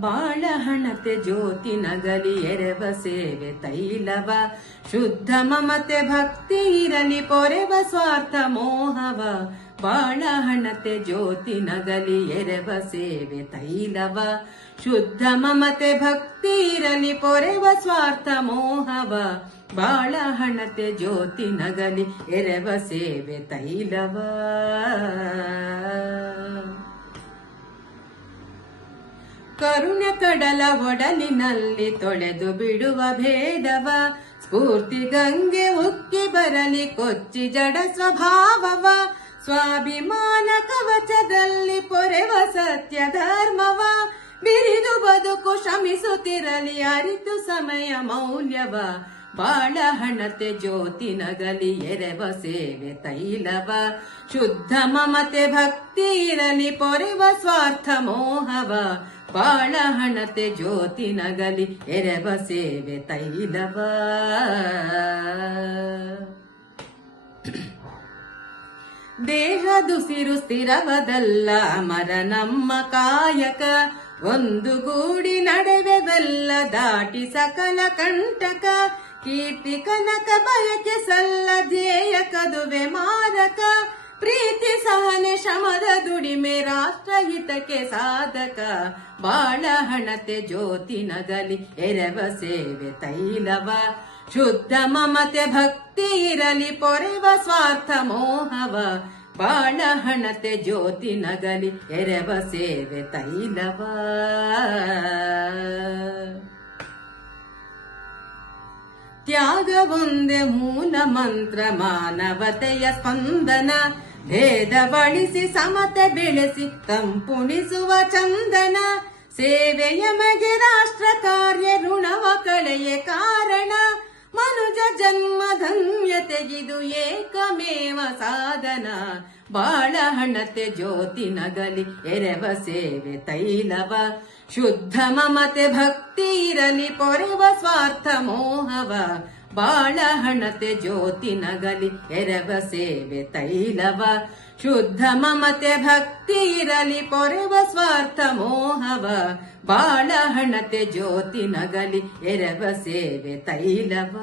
ಬಾಳ ಹಣತೆ ಜ್ಯೋತಿ ನಗಲಿ ಎರೆವ ಸೇವೆ ತೈಲವ ಶುದ್ಧ ಮಮತೆ ಭಕ್ತಿ ಇರಲಿ ಪೊರೆವ ಸ್ವಾರ್ಥ ಮೋಹವ ಬಾಳ ಹಣತೆ ಜ್ಯೋತಿ ನಗಲಿ ಎರೆವ ಸೇವೆ ತೈಲವ ಶುದ್ಧ ಮಮತೆ ಭಕ್ತಿ ಇರಲಿ ಪೊರೆವ ಸ್ವಾರ್ಥ ಮೋಹವ ಬಾಳ ಹಣತೆ ಜ್ಯೋತಿ ನಗಲಿ ಎರೆವ ಸೇವೆ ತೈಲವ ಕರುಣೆ ಕಡಲ ಒಡಲಿನಲ್ಲಿ ತೊಳೆದು ಬಿಡುವ ಭೇದವ ಸ್ಫೂರ್ತಿ ಗಂಗೆ ಉಕ್ಕಿ ಬರಲಿ ಕೊಚ್ಚಿ ಜಡ ಸ್ವಭಾವವ ಸ್ವಾಭಿಮಾನ ಕವಚದಲ್ಲಿ ಪೊರೆವ ಸತ್ಯ ಧರ್ಮವ ಬಿರಿದು ಬದುಕು ಶ್ರಮಿಸುತ್ತಿರಲಿ ಅರಿತು ಸಮಯ ಮೌಲ್ಯವ ಬಾಳ ಹಣತೆ ಜ್ಯೋತಿ ನಗಲಿ ಎರೆವ ಸೇವೆ ತೈಲವ ಶುದ್ಧ ಮಮತೆ ಭಕ್ತಿ ಇರಲಿ ಪೊರೆವ ಸ್ವಾರ್ಥ ಮೋಹವ ಬಾಳ ಹಣತೆ ಜ್ಯೋತಿ ನಗಲಿ ಎರೆವ ಸೇವೆ ತೈಲವ ದೇಹದುಸಿರು ಸ್ಥಿರವದಲ್ಲ ಅಮರ ನಮ್ಮ ಕಾಯಕ ಒಂದು ಗೂಡಿ ನಡೆವೆವೆಲ್ಲ ದಾಟಿ ಸಕಲ ಕಂಟಕ ಕೀರ್ತಿ ಕನಕ ಬಯಕೆ ಸಲ್ಲ ಧ್ಯೇಯ ಕದುವೆ ಮಾರಕ ಪ್ರೀತಿ ಸಹನೆ ಶ್ರಮದ ದುಡಿಮೆ ರಾಷ್ಟ್ರಹಿತಕ್ಕೆ ಸಾಧಕ ಬಾಳ ಹಣತೆ ಜ್ಯೋತಿ ನಗಲಿ ಎರೆವ ಸೇವೆ ತೈಲವ ಶುದ್ಧ ಮಮತೆ ಭಕ್ತಿ ಇರಲಿ ಪೊರೆವ ಸ್ವಾರ್ಥ ಮೋಹವ ಬಾಳ ಹಣತೆ ಜ್ಯೋತಿ ನಗಲಿ ಎರೆವ ಸೇವೆ ತೈಲವ ತ್ಯಾಗ ಒಂದೇ ಮೂಲ ಮಂತ್ರ ಮಾನವತೆಯ ಸ್ಪಂದನ ಭೇದ ಬಳಿಸಿ ಸಮತೆ ಬೆಳೆಸಿ ತಂಪುಣಿಸುವ ಚಂದನ ಸೇವೆಯ ಮಗೆ ರಾಷ್ಟ್ರ ಕಾರ್ಯ ಋಣವ ಕಳೆಯೇ ಕಾರಣ ಮನುಜ ಜನ್ಮ ಧನ್ಯತೆಗಿದು ಏಕಮೇವ ಸಾಧನ ಬಾಳ ಹಣತೆ ಜ್ಯೋತಿ ನಗಲಿ ಎರೆವ ಸೇವೆ ತೈಲವ ಶುದ್ಧ ಮಮತೆ ಭಕ್ತಿ ಇರಲಿ ಪೊರೆವ ಸ್ವಾರ್ಥ ಮೋಹವ ಬಾಳ ಹಣತೆ ಜ್ಯೋತಿ ನಗಲಿ ಎರೆವ ಸೇವೆ ತೈಲವ ಶುದ್ಧ ಮಮತೆ ಭಕ್ತಿ ಇರಲಿ ಪೊರೆವ ಸ್ವಾರ್ಥ ಮೋಹವ ಬಾಳ ಹಣತೆ ಜ್ಯೋತಿ ನಗಲಿ ಎರೆವ ಸೇವೆ ತೈಲವ